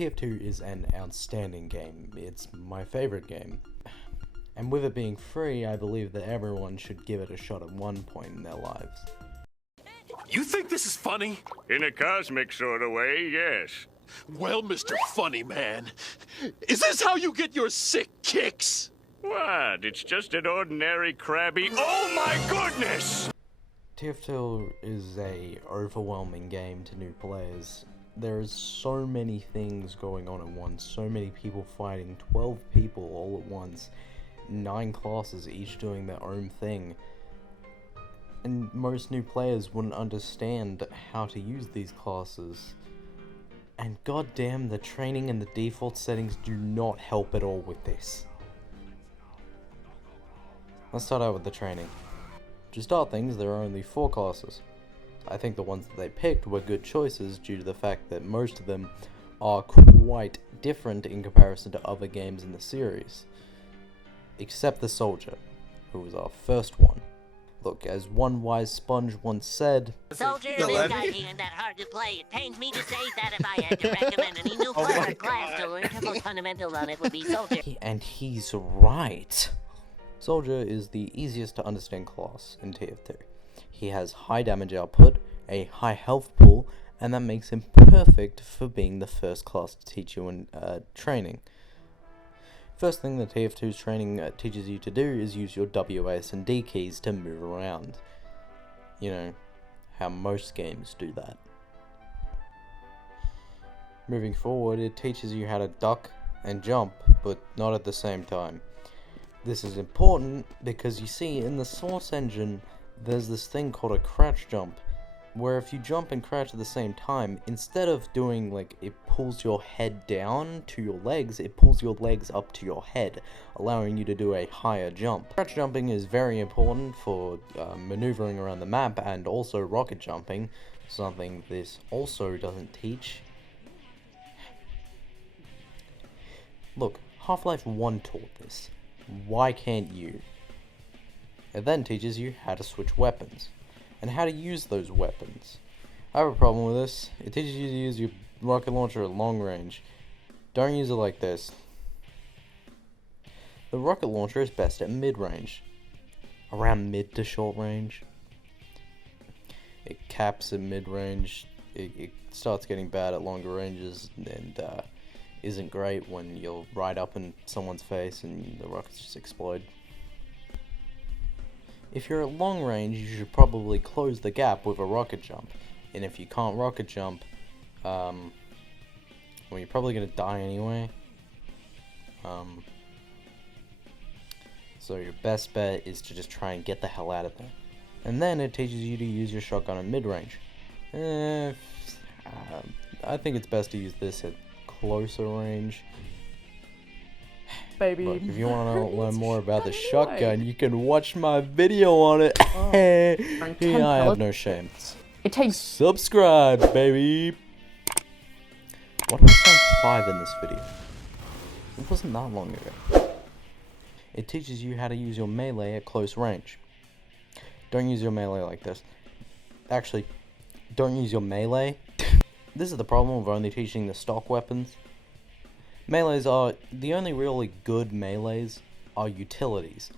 TF2 is an outstanding game. It's my favorite game. And with it being free, I believe that everyone should give it a shot at one point in their lives. You think this is funny? In a cosmic sort of way, yes. Well, Mr. Funny Man, is this how you get your sick kicks? What? It's just an ordinary crabby... Oh my goodness! TF2 is a overwhelming game to new players. There's so many things going on at once, so many people fighting, 12 people all at once, 9 classes each doing their own thing. And most new players wouldn't understand how to use these classes. And goddamn, the training and the default settings do not help at all with this. Let's start out with the training. To start things, there are only 4 classes. I think the ones that they picked were good choices due to the fact that most of them are quite different in comparison to other games in the series. Except the Soldier, who was our first one. Look, as one wise sponge once said, Soldier, this guy ain't that hard to play. It pains me to say that if I had to recommend any new player class to learn, the most fundamental on it would be Soldier. And he's right. Soldier is the easiest to understand class in TF2. He has high damage output, a high health pool, and that makes him perfect for being the first class to teach you in training. First thing that TF2's training teaches you to do is use your WAS and D keys to move around. You know, how most games do that. Moving forward, it teaches you how to duck and jump, but not at the same time. This is important because you see, in the Source engine, there's this thing called a crouch jump, where if you jump and crouch at the same time, instead of doing like it pulls your head down to your legs, it pulls your legs up to your head, allowing you to do a higher jump. Crouch jumping is very important for maneuvering around the map and also rocket jumping, something this also doesn't teach. Look, Half-Life 1 taught this. Why can't you? It then teaches you how to switch weapons, and how to use those weapons. I have a problem with this. It teaches you to use your rocket launcher at long range. Don't use it like this. The rocket launcher is best at mid-range, around mid to short range. It caps at mid-range, it starts getting bad at longer ranges, and isn't great when you're right up in someone's face and the rockets just explode. If you're at long range, you should probably close the gap with a rocket jump. And if you can't rocket jump, well, you're probably going to die anyway. So your best bet is to just try and get the hell out of there. And then it teaches you to use your shotgun at mid-range. I think it's best to use this at closer range. Baby. Look, if you want to learn more about the shotgun, you can watch my video on it. Yeah, I have no shame. It takes subscribe, baby. What do I sound 5 in this video? It wasn't that long ago. It teaches you how to use your melee at close range. Don't use your melee like this. Actually, don't use your melee. This is the problem of only teaching the stock weapons. Melees are, the only really good melees are utilities.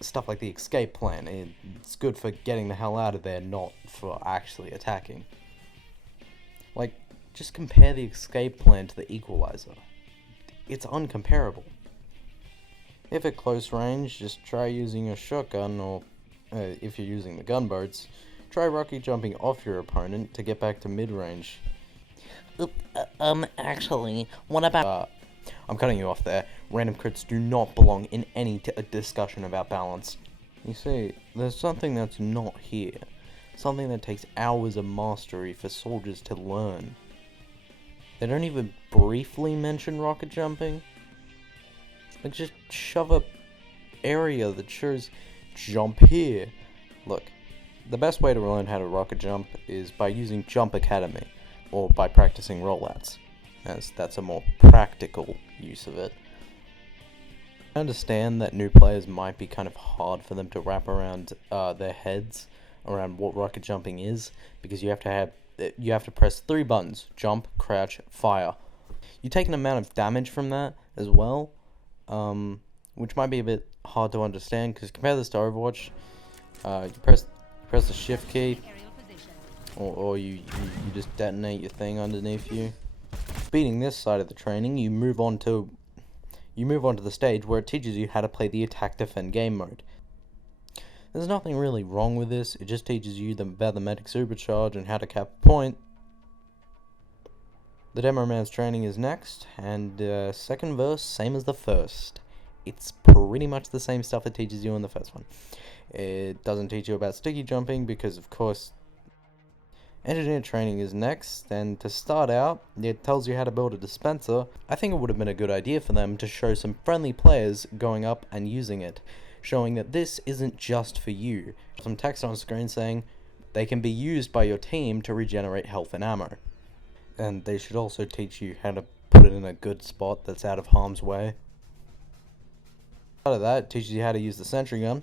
Stuff like the escape plan. It's good for getting the hell out of there, not for actually attacking. Like, just compare the escape plan to the equalizer. It's uncomparable. If at close range, just try using a shotgun, or if you're using the gunboats, try rocket jumping off your opponent to get back to mid-range. Actually, what about... I'm cutting you off there. Random crits do not belong in any discussion about balance. You see, there's something that's not here. Something that takes hours of mastery for soldiers to learn. They don't even briefly mention rocket jumping. Like, just shove a area that shows jump here. Look, the best way to learn how to rocket jump is by using Jump Academy, or by practicing rollouts, as that's a more practical use of it. I understand that new players might be kind of hard for them to wrap around their heads around what rocket jumping is, because you have to press 3 buttons: jump, crouch, fire. You take an amount of damage from that as well, which might be a bit hard to understand, because compare this to Overwatch. You press the shift key, or you just detonate your thing underneath you. Beating this side of the training, you move on to the stage where it teaches you how to play the attack defend game mode. There's nothing really wrong with this, it just teaches you about the medic supercharge and how to cap a point. The Demo Man's training is next, and second verse, same as the first. It's pretty much the same stuff it teaches you in the first one. It doesn't teach you about sticky jumping because, of course, Engineer training is next, and to start out, it tells you how to build a dispenser. I think it would have been a good idea for them to show some friendly players going up and using it, showing that this isn't just for you. Some text on screen saying they can be used by your team to regenerate health and ammo. And they should also teach you how to put it in a good spot that's out of harm's way. Out of that, it teaches you how to use the sentry gun.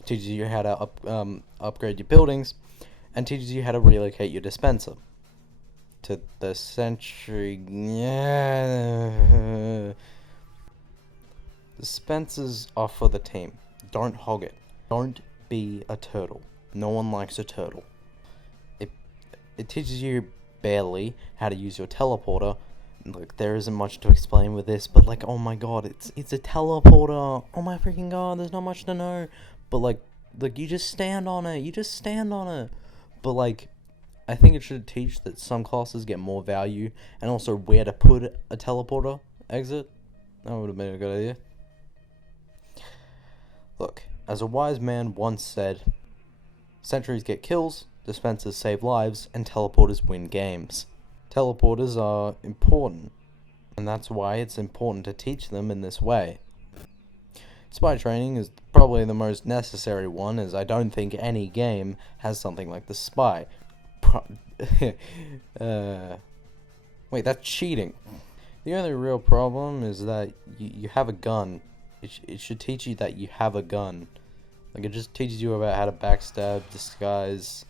It teaches you how to upgrade your buildings, and teaches you how to relocate your dispenser to the sentry. Dispensers are for the team. Don't hog it. Don't be a turtle. No one likes a turtle. It teaches you barely how to use your teleporter. Look, there isn't much to explain with this, but like, oh my god, it's a teleporter. Oh my freaking god, there's not much to know. But like you just stand on it. You just stand on it. But like, I think it should teach that some classes get more value, and also where to put a teleporter exit. That would have been a good idea. Look, as a wise man once said, sentries get kills, dispensers save lives, and teleporters win games. Teleporters are important, and that's why it's important to teach them in this way. Spy training is probably the most necessary one, as I don't think any game has something like the spy. Wait, that's cheating. The only real problem is that you have a gun. It should teach you that you have a gun. Like, it just teaches you about how to backstab, disguise.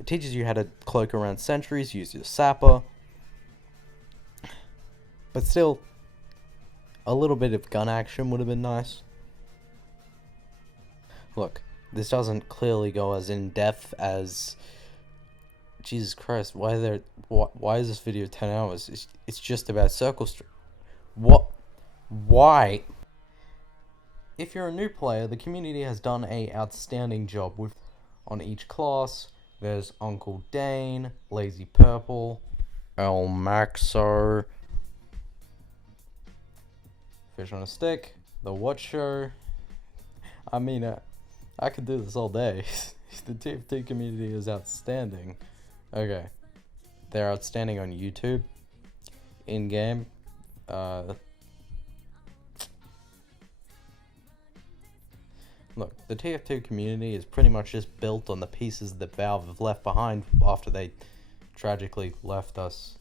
It teaches you how to cloak around sentries, use your sapper. But still, a little bit of gun action would have been nice. Look, this doesn't clearly go as in-depth as... Jesus Christ, why is this video 10 hours? It's just about Circle Street. What? Why? If you're a new player, the community has done an outstanding job with on each class. There's Uncle Dane, Lazy Purple, El Maxo, Fish on a Stick, The What Show. I mean, I could do this all day. The TF2 community is outstanding. Okay. They're outstanding on YouTube. In-game. Look, the TF2 community is pretty much just built on the pieces that Valve have left behind after they tragically left us.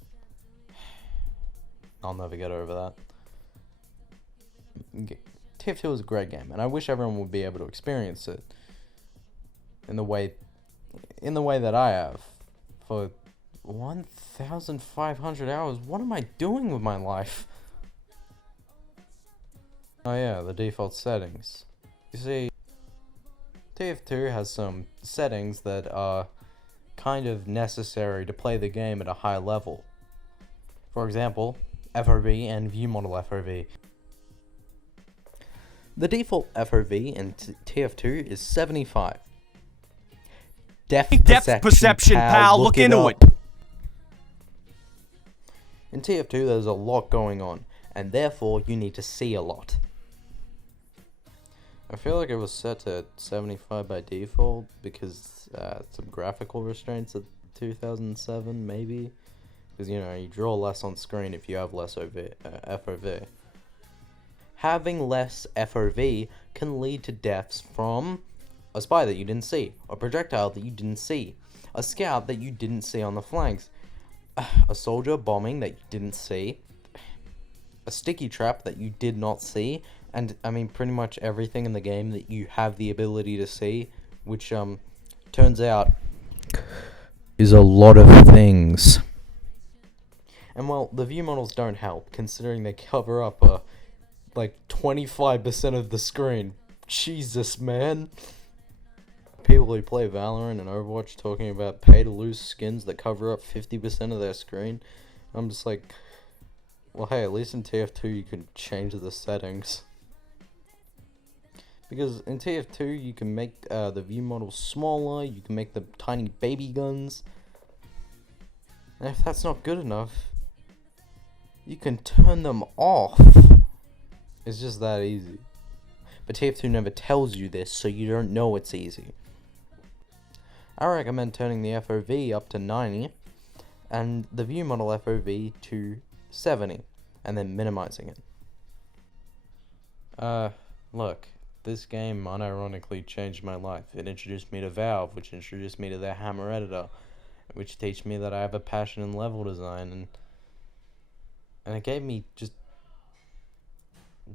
I'll never get over that. TF2 is a great game, and I wish everyone would be able to experience it in the way that I have. For 1,500 hours, what am I doing with my life? Oh yeah, the default settings. You see, TF2 has some settings that are kind of necessary to play the game at a high level. For example, FOV and view model FOV. The default FOV in TF2 is 75. Depth perception, pal, look into it. In TF2 there's a lot going on, and therefore you need to see a lot. I feel like it was set to 75 by default because some graphical restraints at 2007 maybe, because you know you draw less on screen if you have less FOV. Having less FOV can lead to deaths from a spy that you didn't see, a projectile that you didn't see, a scout that you didn't see on the flanks, a soldier bombing that you didn't see, a sticky trap that you did not see, and I mean pretty much everything in the game that you have the ability to see, which turns out is a lot of things. And well, the view models don't help, considering they cover up like 25% of the screen. Jesus, man. People who play Valorant and Overwatch talking about pay-to-lose skins that cover up 50% of their screen. I'm just like, well, hey, at least in TF2 you can change the settings. Because in TF2 you can make the view models smaller, you can make the tiny baby guns. And if that's not good enough, you can turn them off. It's just that easy. But TF2 never tells you this, so you don't know it's easy. I recommend turning the FOV up to 90 and the view model FOV to 70 and then minimizing it. Look, this game unironically changed my life. It introduced me to Valve, which introduced me to their Hammer editor, which teach me that I have a passion in level design, and it gave me just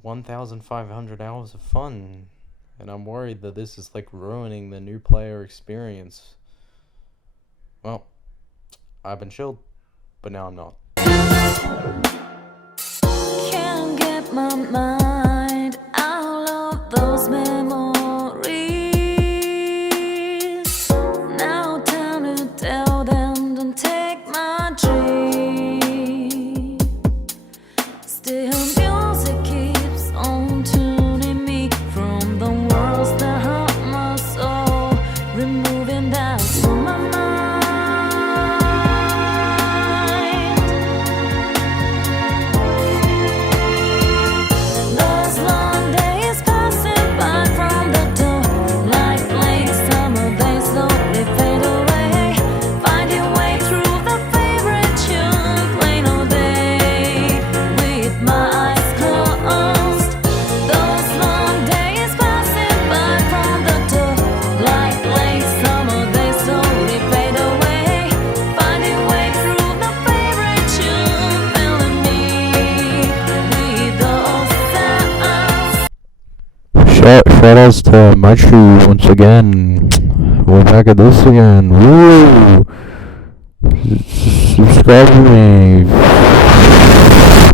1,500 hours of fun, and I'm worried that this is like ruining the new player experience. Well, I've been chilled, but now I'm not. Can't get my mind out of those memories. Now time to tell them, don't take my dream. Still music keeps on tuning me from the worlds that hurt my soul, removing that from my mind. Those long days passing by from the door, like late summer days slowly fade away, finding way through the favorite tune, playing all day with my eyes closed. Those long days passing by from the door, like late summer days slowly fade away, finding way through the favorite tune, filling me with those sounds. Shout outs to Machu once again. We're back at this again. Woo! Subscribe to me.